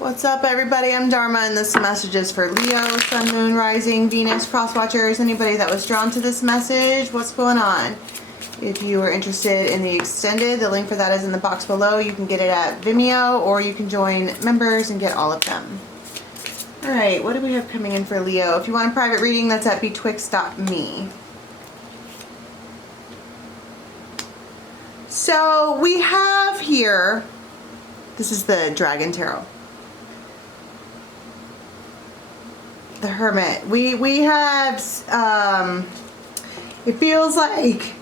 What's up, everybody? I'm Dharma, and this message is for Leo, Sun, Moon, Rising, Venus, Cross Watchers, anybody that was drawn to this message. What's going on? If you are interested in the extended, the link for that is in the box below. You can get it at Vimeo, or you can join members and get all of them. Alright, what do we have coming in for Leo? If you want a private reading, that's at betwixt.me. So we have here, this is the Dragon Tarot. The Hermit. We have, it feels like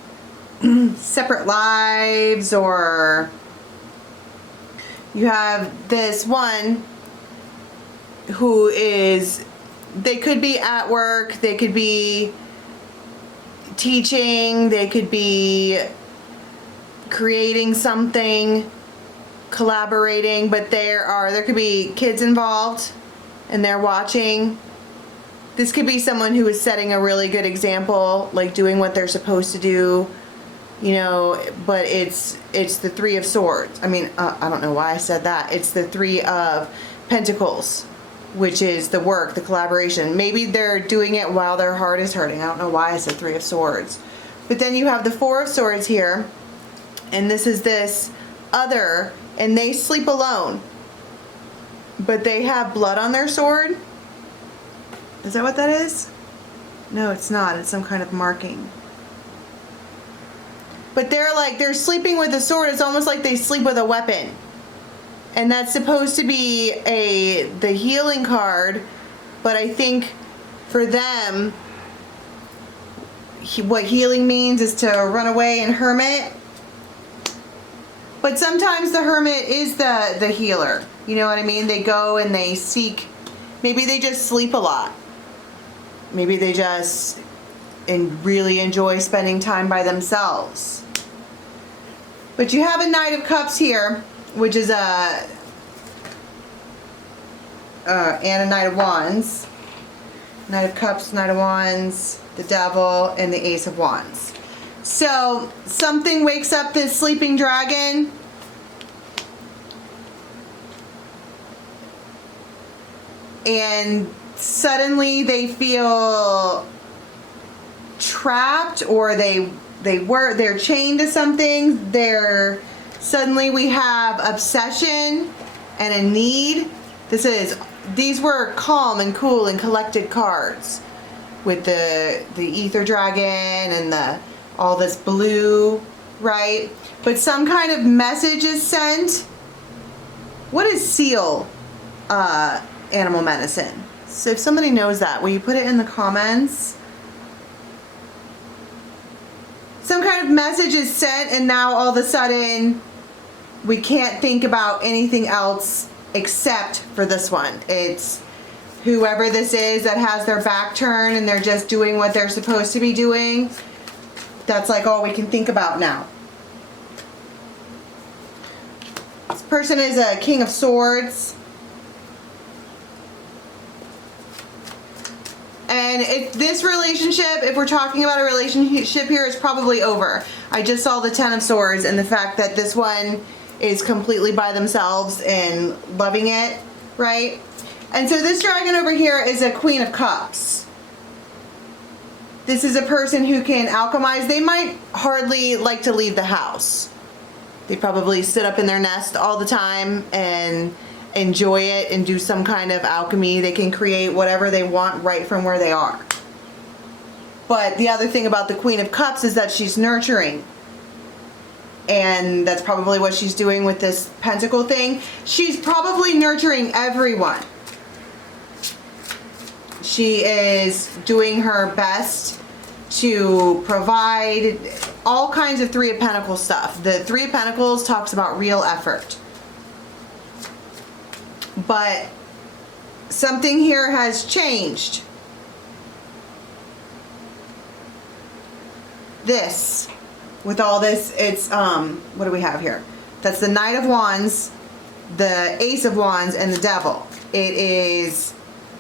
separate lives, or you have this one who is, they could be at work, they could be teaching, they could be creating something, collaborating, but there could be kids involved and they're watching. This could be someone who is setting a really good example, like doing what they're supposed to do, you know, but it's the Three of Swords. I mean, I don't know why I said that. It's the Three of Pentacles, which is the work, the collaboration. Maybe they're doing it while their heart is hurting. I don't know why I said Three of Swords. But then you have the Four of Swords here, and this is this other, and they sleep alone, but they have blood on their sword. Is that what that is? No, it's not. It's some kind of marking. But they're sleeping with a sword. It's almost like they sleep with a weapon. And that's supposed to be the healing card, but I think for them, what healing means is to run away and hermit. But sometimes the hermit is the healer. You know what I mean? They go and they seek, maybe they just sleep a lot. Maybe they just really enjoy spending time by themselves. But you have a Knight of Cups here, which is and a Knight of Wands. Knight of Cups, Knight of Wands, the Devil, and the Ace of Wands. So something wakes up this sleeping dragon. And suddenly they feel trapped, or they're chained to something. Suddenly we have obsession and a need. These were calm and cool and collected cards with the ether dragon and all this blue, right? But some kind of message is sent. What is seal animal medicine? So if somebody knows that, will you put it in the comments? Some kind of message is sent, and now all of a sudden we can't think about anything else except for this one. It's whoever this is that has their back turned and they're just doing what they're supposed to be doing. That's like all we can think about now. This person is a King of Swords. And this relationship, if we're talking about a relationship here, is probably over. I just saw the Ten of Swords, and the fact that this one is completely by themselves and loving it, right? And so this dragon over here is a Queen of Cups. This is a person who can alchemize. They might hardly like to leave the house. They probably sit up in their nest all the time and enjoy it and do some kind of alchemy. They can create whatever they want right from where they are. But the other thing about the Queen of Cups is that she's nurturing. And that's probably what she's doing with this pentacle thing. She's probably nurturing everyone. She is doing her best to provide all kinds of Three of Pentacles stuff. The Three of Pentacles talks about real effort. But something here has changed. This, with all this, it's, what do we have here? That's the Knight of Wands, the Ace of Wands, and the Devil. It is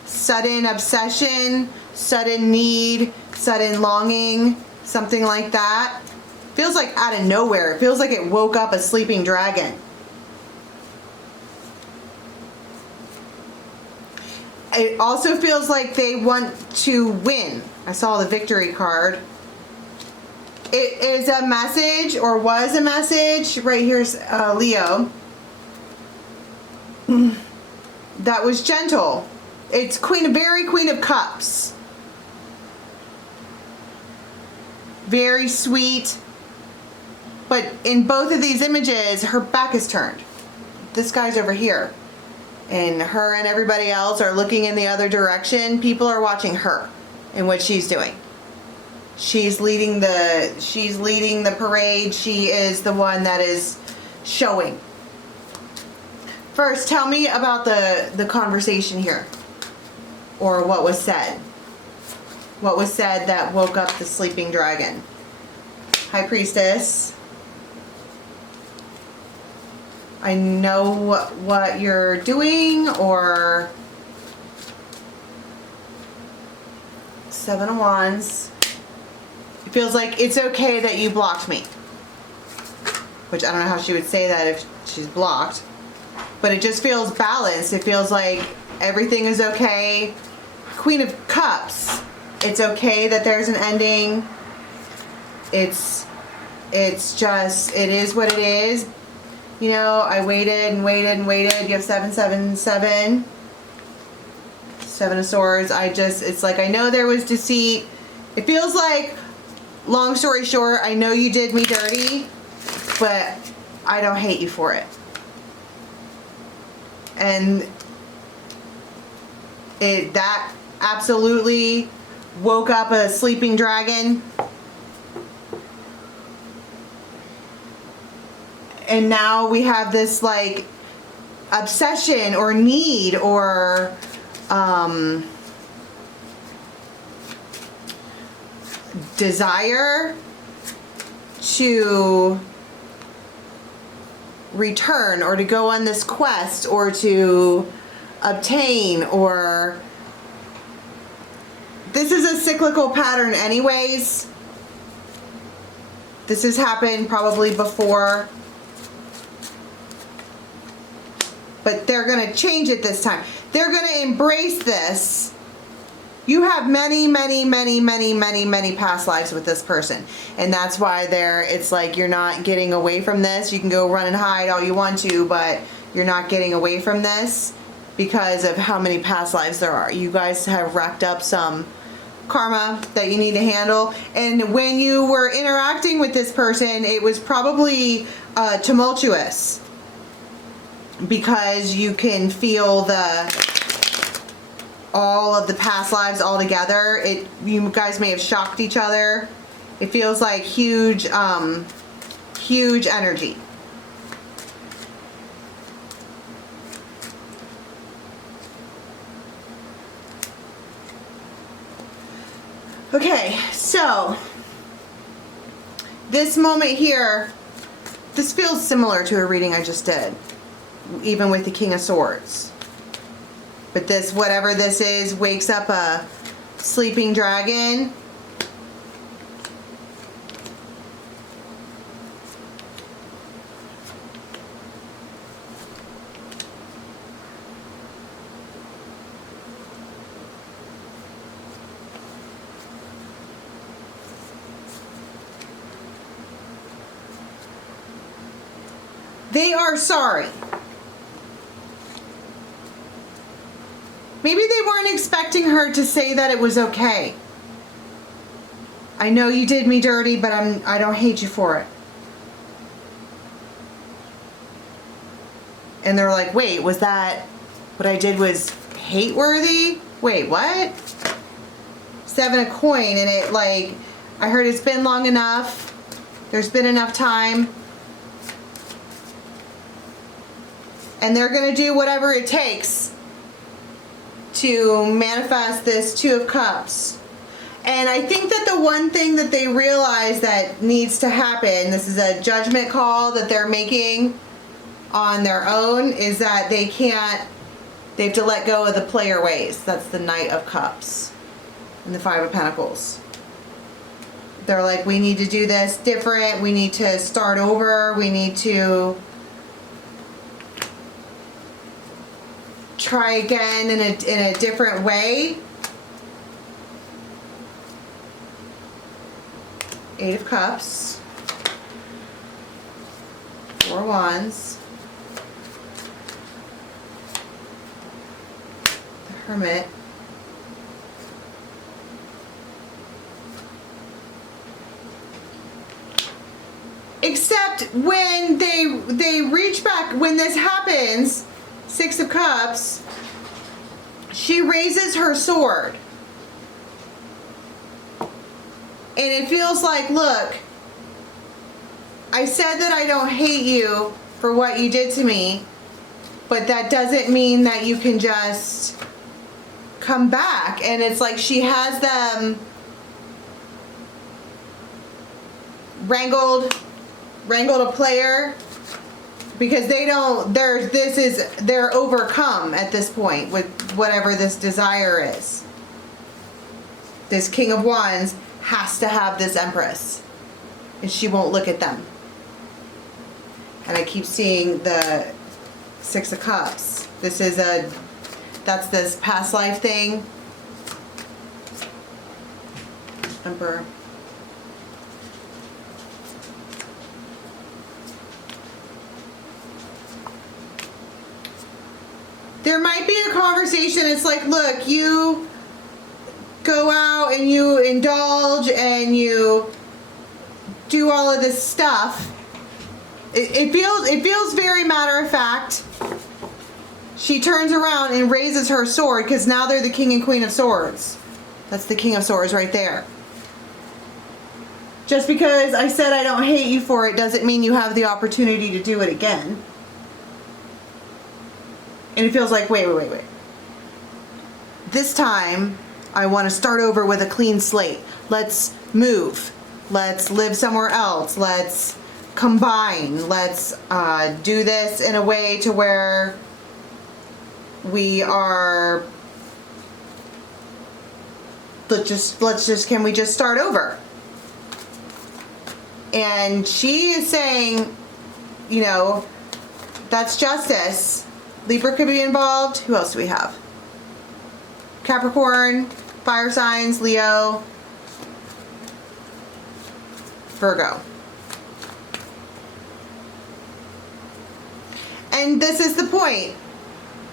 sudden obsession, sudden need, sudden longing, something like that. Feels like out of nowhere. It feels like it woke up a sleeping dragon. It also feels like they want to win. I saw the victory card. It is a message, or was a message. Right here's Leo. That was gentle. It's Queen of Cups. Very sweet. But in both of these images, her back is turned. This guy's over here. And her and everybody else are looking in the other direction. People are watching her and what she's doing. She's leading the parade. She is the one that is showing. First, tell me about the conversation here. Or what was said. What was said that woke up the sleeping dragon? High Priestess. I know what you're doing, or Seven of Wands. It feels like it's okay that you blocked me. Which I don't know how she would say that if she's blocked. But it just feels balanced. It feels like everything is okay. Queen of Cups. It's okay that there's an ending. It's just, it is what it is. You know, I waited and waited and waited. You have 777. Seven of Swords. It's like, I know there was deceit. It feels like, long story short, I know you did me dirty, but I don't hate you for it. And that absolutely woke up a sleeping dragon. And now we have this like obsession or need or desire to return or to go on this quest or to obtain, or this is a cyclical pattern anyways. This has happened probably before, but they're going to change it this time. They're going to embrace this. You have many, many, many, many, many, many past lives with this person. And that's why it's like you're not getting away from this. You can go run and hide all you want to, but you're not getting away from this because of how many past lives there are. You guys have racked up some karma that you need to handle. And when you were interacting with this person, it was probably tumultuous because you can feel all of the past lives all together. You guys may have shocked each other. It feels like huge energy. Okay, so this moment here, this feels similar to a reading I just did, even with the King of Swords. But this, whatever this is, wakes up a sleeping dragon. They are sorry. Maybe they weren't expecting her to say that it was okay. I know you did me dirty, but I don't hate you for it. And they're like, wait, was that what I did was hate-worthy? Wait, what? Seven of coin, and it like, I heard it's been long enough. There's been enough time. And they're going to do whatever it takes to manifest this Two of Cups. And I think that the one thing that they realize that needs to happen, this is a judgment call that they're making on their own, is that they have to let go of the player ways. That's the Knight of Cups and the Five of Pentacles. They're like, we need to do this different. We need to start over. We need to try again in a different way. Eight of Cups, Four of Wands, the Hermit, except when they reach back, when this happens, Six of Cups, she raises her sword. And it feels like, look, I said that I don't hate you for what you did to me, but that doesn't mean that you can just come back. And it's like she has them wrangled a player, because they're overcome at this point with whatever this desire is. This King of Wands has to have this Empress, and she won't look at them. And I keep seeing the Six of Cups. That's this past life thing. Emperor. There might be a conversation, it's like, look, you go out and you indulge and you do all of this stuff. It feels very matter of fact. She turns around and raises her sword, because now they're the King and Queen of Swords. That's the King of Swords right there. Just because I said I don't hate you for it doesn't mean you have the opportunity to do it again. And it feels like, wait. This time, I want to start over with a clean slate. Let's move. Let's live somewhere else. Let's combine. Let's do this in a way to where we are... can we just start over? And she is saying, you know, that's justice. Libra could be involved. Who else do we have? Capricorn, fire signs, Leo, Virgo. And this is the point.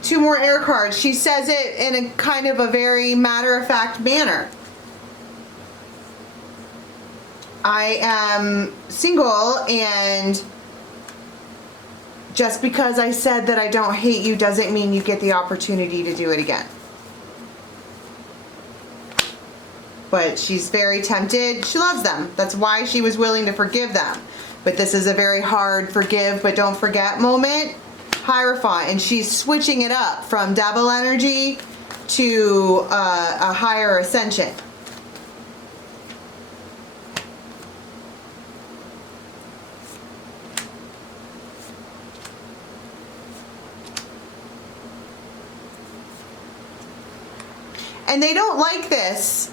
Two more air cards. She says it in a kind of a very matter-of-fact manner. I am single, and just because I said that I don't hate you doesn't mean you get the opportunity to do it again. But she's very tempted. She loves them. That's why she was willing to forgive them. But this is a very hard forgive but don't forget moment. Hierophant. And she's switching it up from devil energy to a higher ascension. And they don't like this.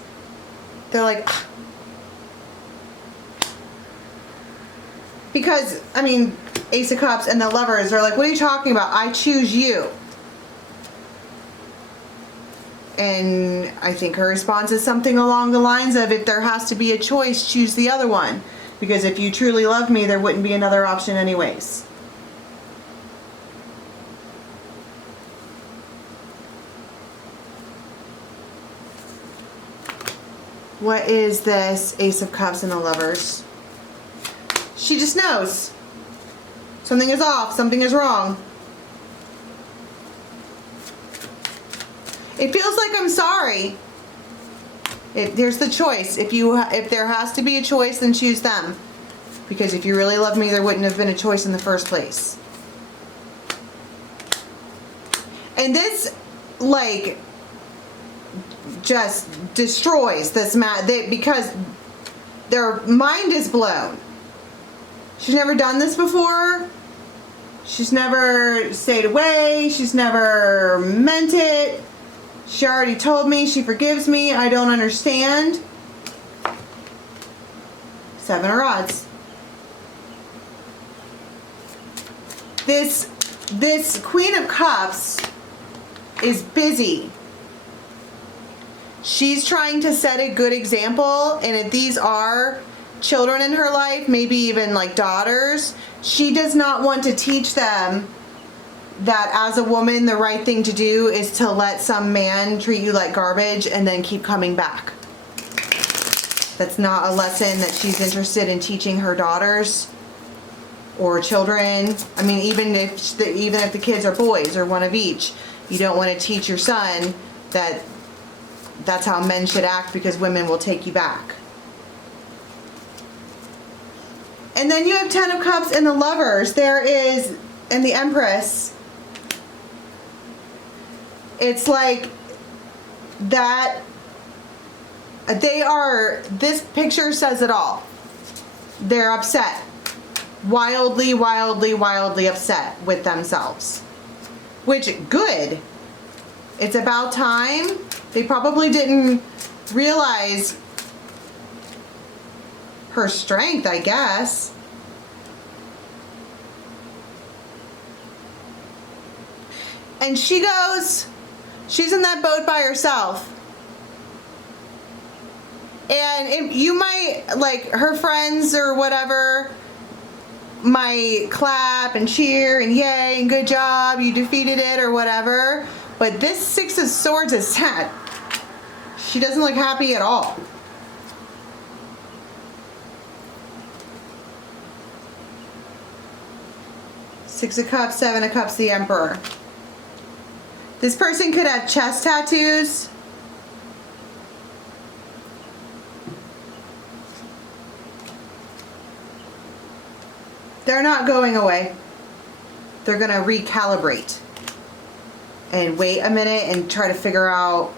They're like, ah. Because, I mean, Ace of Cups and the Lovers are like, what are you talking about? I choose you. And I think her response is something along the lines of, if there has to be a choice, choose the other one. Because if you truly love me, there wouldn't be another option anyways. What is this Ace of Cups and the Lovers? She just knows. Something is off. Something is wrong. It feels like I'm sorry. There's the choice. If there has to be a choice, then choose them. Because if you really love me, there wouldn't have been a choice in the first place. And this, like, just destroys this because their mind is blown. She's never done this before. She's never stayed away. She's never meant it. She already told me she forgives me. I don't understand. Seven of Rods. This Queen of Cups is busy. She's trying to set a good example, and if these are children in her life, maybe even like daughters, she does not want to teach them that as a woman the right thing to do is to let some man treat you like garbage and then keep coming back. That's not a lesson that she's interested in teaching her daughters or children. I mean, even if the kids are boys or one of each, you don't want to teach your son that that's how men should act because women will take you back. And then you have 10 of Cups and the Lovers. There is, and the Empress. It's like that this picture says it all. They're upset. Wildly, wildly, wildly upset with themselves. Which, good. It's about time. They probably didn't realize her strength, I guess. And she goes, she's in that boat by herself. And you might, like, her friends or whatever might clap and cheer and yay and good job, you defeated it or whatever. But this Six of Swords is sad. She doesn't look happy at all. Six of Cups, Seven of Cups, the Emperor. This person could have chest tattoos. They're not going away. They're going to recalibrate and wait a minute and try to figure out.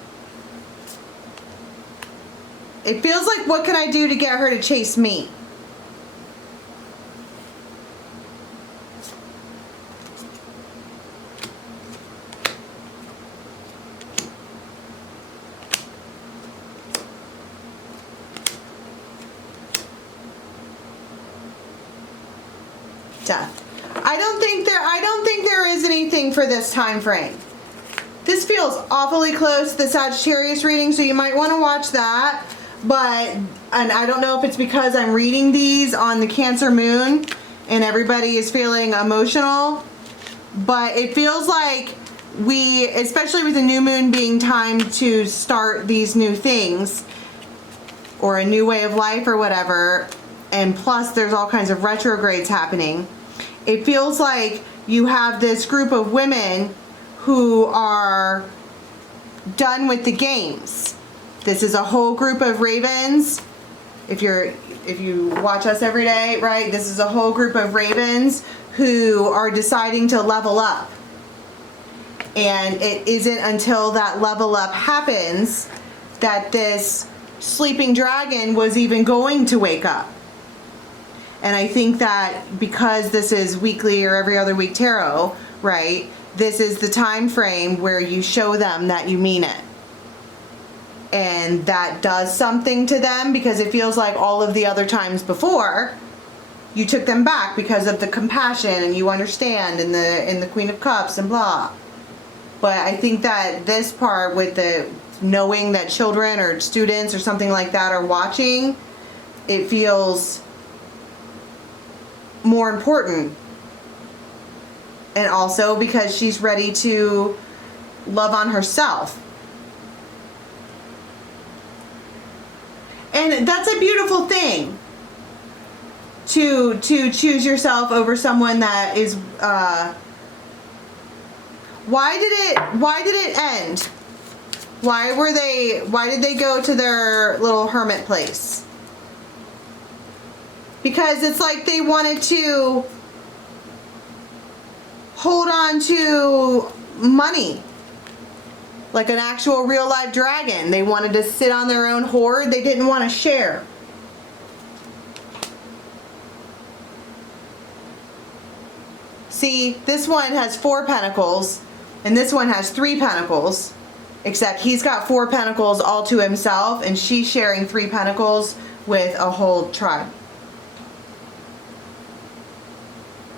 It feels like, what can I do to get her to chase me? Death. I don't think there is anything for this time frame. This feels awfully close to the Sagittarius reading, so you might want to watch that. But, and I don't know if it's because I'm reading these on the Cancer moon and everybody is feeling emotional, but it feels like we, especially with the new moon being time to start these new things or a new way of life or whatever, and plus there's all kinds of retrogrades happening. It feels like you have this group of women who are done with the games. This is a whole group of ravens. If you watch us every day, right? This is a whole group of ravens who are deciding to level up. And it isn't until that level up happens that this sleeping dragon was even going to wake up. And I think that because this is weekly or every other week tarot, right? This is the time frame where you show them that you mean it. And that does something to them, because it feels like all of the other times before you took them back because of the compassion and you understand and the Queen of Cups and blah. But I think that this part with the knowing that children or students or something like that are watching, it feels more important. And also because she's ready to love on herself. And that's a beautiful thing. To choose yourself over someone that is why did it end? Why did they go to their little hermit place? Because it's like they wanted to hold on to money. Like an actual real life dragon. They wanted to sit on their own hoard. They didn't want to share. See, this one has 4 pentacles and this one has 3 pentacles. Except he's got 4 pentacles all to himself and she's sharing 3 pentacles with a whole tribe.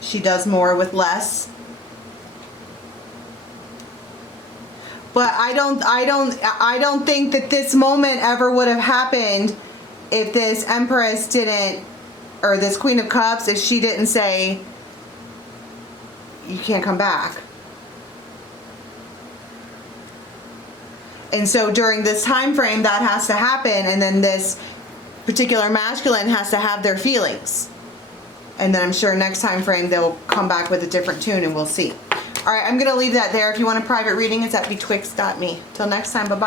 She does more with less. But I don't think that this moment ever would have happened if this Empress didn't, or this Queen of Cups, if she didn't say, you can't come back. And so during this time frame, that has to happen, and then this particular masculine has to have their feelings. And then I'm sure next time frame they'll come back with a different tune, and we'll see. All right, I'm going to leave that there. If you want a private reading, it's at betwixt.me. Till next time, bye-bye.